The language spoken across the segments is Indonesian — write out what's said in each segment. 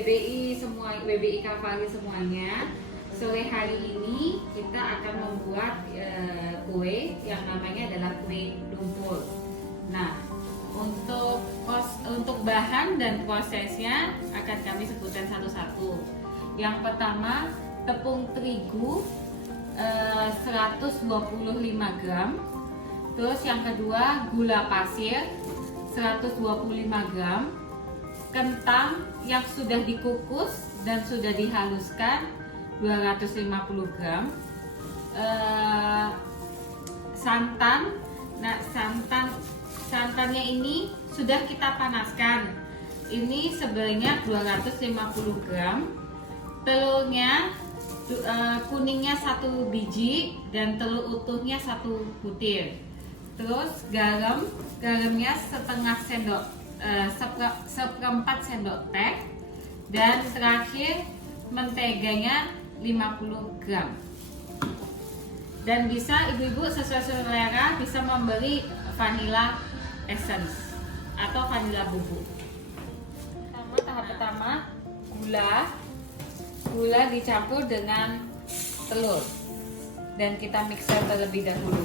WBI semua, WBI Kalvari semuanya. Sore hari ini kita akan membuat kue yang namanya adalah kue lumpur. Nah, untuk bahan dan prosesnya akan kami sebutkan satu-satu. Yang pertama, tepung terigu 125 gram. Terus yang kedua, gula pasir 125 gram. Kentang yang sudah dikukus dan sudah dihaluskan 250 gram. Santan. Nah, santannya ini sudah kita panaskan. Ini sebenarnya 250 gram. Telurnya kuningnya 1 biji dan telur utuhnya 1 butir. Terus garamnya setengah sendok, seperempat sendok teh. Dan terakhir menteganya 50 gram. Dan bisa ibu-ibu sesuai selera bisa membeli vanilla essence atau vanilla bubuk. Tahap pertama, gula dicampur dengan telur dan kita mixer terlebih dahulu.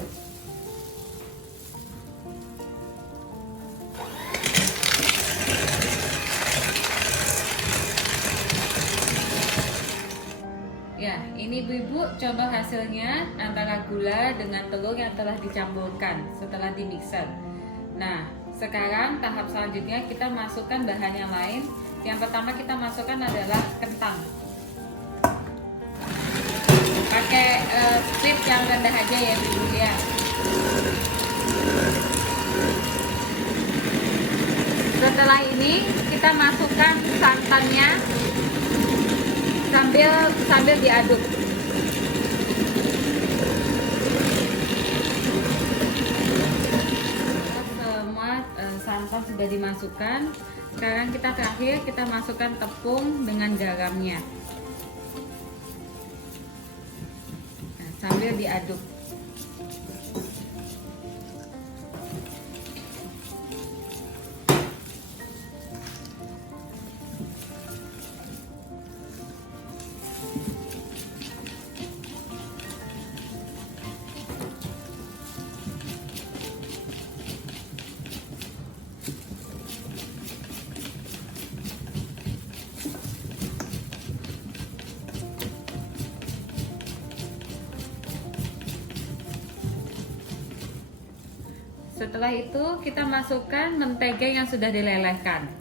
Ya, ini ibu-ibu contoh hasilnya antara gula dengan telur yang telah dicampurkan setelah dimixer. Nah, sekarang tahap selanjutnya kita masukkan bahan yang lain. Yang pertama kita masukkan adalah kentang. Pakai speed yang rendah aja ya ibu ya. Setelah ini kita masukkan santannya sambil diaduk. Semua santan sudah dimasukkan. Sekarang terakhir kita masukkan tepung dengan garamnya. Nah, sambil diaduk. Setelah itu kita masukkan mentega yang sudah dilelehkan.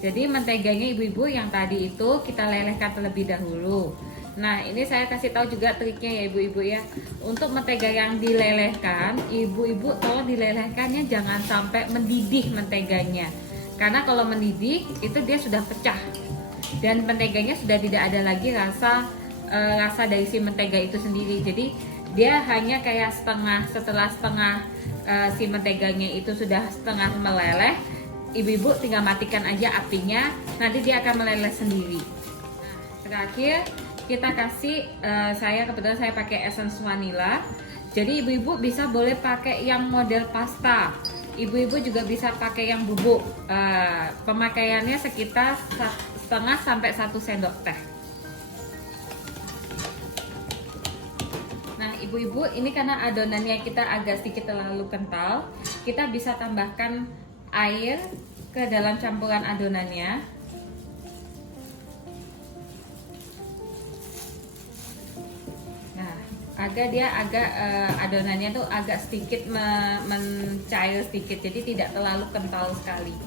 Jadi menteganya ibu-ibu yang tadi itu kita lelehkan terlebih dahulu. Nah, ini saya kasih tahu juga triknya ya ibu-ibu ya. Untuk mentega yang dilelehkan, ibu-ibu tolong dilelehkannya jangan sampai mendidih menteganya. Karena kalau mendidih itu dia sudah pecah. Dan menteganya sudah tidak ada lagi rasa dari si mentega itu sendiri. Jadi dia hanya kayak setelah setengah si menteganya itu sudah setengah meleleh, ibu-ibu tinggal matikan aja apinya, nanti dia akan meleleh sendiri. Nah, terakhir kita kasih, kebetulan saya pakai essence vanilla. Jadi ibu-ibu bisa boleh pakai yang model pasta, ibu-ibu juga bisa pakai yang bubuk. Pemakaiannya sekitar setengah sampai 1 sendok teh. Ibu-ibu, ini karena adonannya kita agak sedikit terlalu kental, kita bisa tambahkan air ke dalam campuran adonannya. Nah, adonannya tuh agak sedikit mencair sedikit, jadi tidak terlalu kental sekali.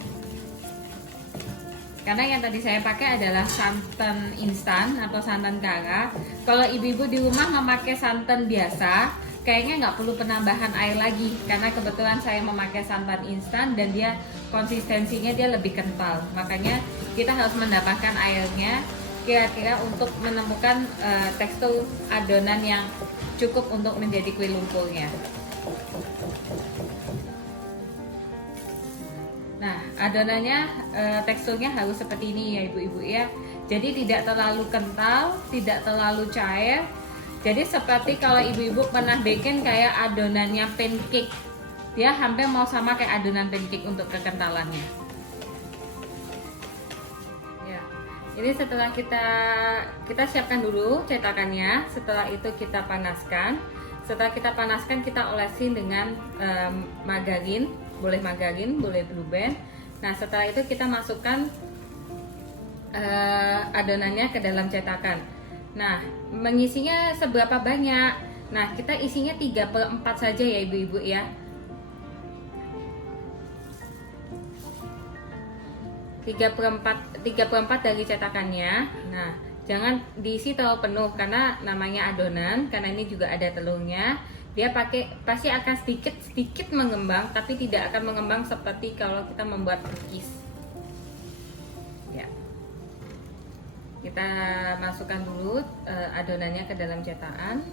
Karena yang tadi saya pakai adalah santan instan atau santan kara. Kalau ibu-ibu di rumah memakai santan biasa, kayaknya nggak perlu penambahan air lagi. Karena kebetulan saya memakai santan instan dan dia konsistensinya dia lebih kental. Makanya kita harus mendapatkan airnya kira-kira untuk menemukan tekstur adonan yang cukup untuk menjadi kue lumpurnya. Nah, adonannya teksturnya harus seperti ini ya ibu-ibu ya. Jadi tidak terlalu kental, tidak terlalu cair. Jadi seperti kalau ibu-ibu pernah bikin kayak adonannya pancake, dia hampir mau sama kayak adonan pancake untuk kekentalannya. Ya, Ini setelah kita siapkan dulu cetakannya. Setelah itu kita panaskan. Setelah kita panaskan, kita olesin dengan margarin, boleh Blue Band. Nah, setelah itu kita masukkan adonannya ke dalam cetakan. Nah, mengisinya seberapa banyak? Nah, kita isinya 3/4 saja ya ibu-ibu ya. 3/4 dari cetakannya. Nah, jangan diisi terlalu penuh karena namanya adonan, karena ini juga ada telurnya. Dia pasti akan sedikit mengembang, tapi tidak akan mengembang seperti kalau kita membuat cookies. Ya. Kita masukkan dulu adonannya ke dalam cetakan.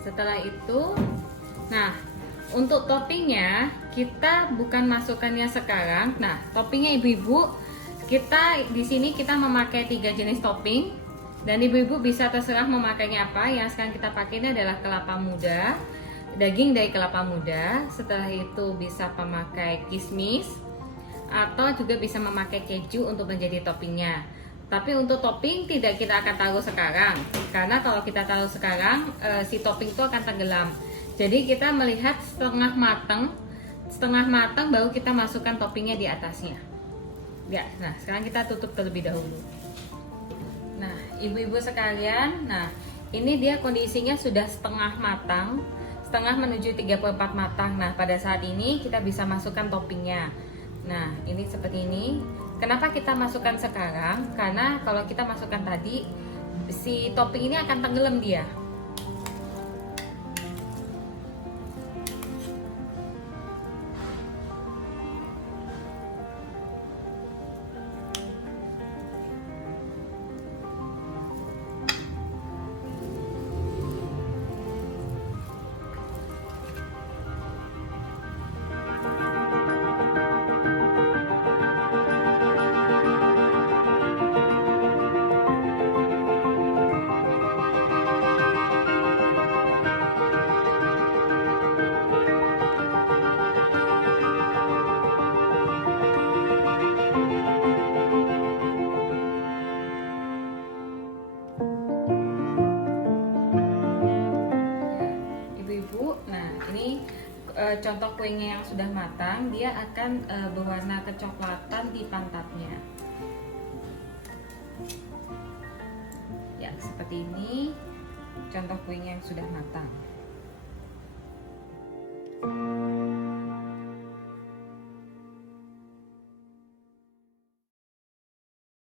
Setelah itu, nah untuk toppingnya kita bukan masukkannya sekarang. Nah, toppingnya ibu-ibu, kita di sini kita memakai 3 jenis topping dan ibu-ibu bisa terserah memakainya apa. Yang sekarang kita pakai ini adalah kelapa muda, daging dari kelapa muda. Setelah itu bisa memakai kismis atau juga bisa memakai keju untuk menjadi toppingnya. Tapi untuk topping tidak kita akan taruh sekarang, karena kalau kita taruh sekarang si topping itu akan tenggelam. Jadi kita melihat setengah matang baru kita masukkan toppingnya di atasnya. Ya, nah sekarang kita tutup terlebih dahulu. Nah, ibu-ibu sekalian, nah ini dia kondisinya sudah setengah matang, setengah menuju 3/4 matang. Nah, pada saat ini kita bisa masukkan toppingnya. Nah, ini seperti ini. Kenapa kita masukkan sekarang? Karena kalau kita masukkan tadi, si topping ini akan tenggelam dia. Contoh kuenya yang sudah matang, dia akan berwarna kecoklatan di pantatnya. Ya, seperti ini contoh kuenya yang sudah matang.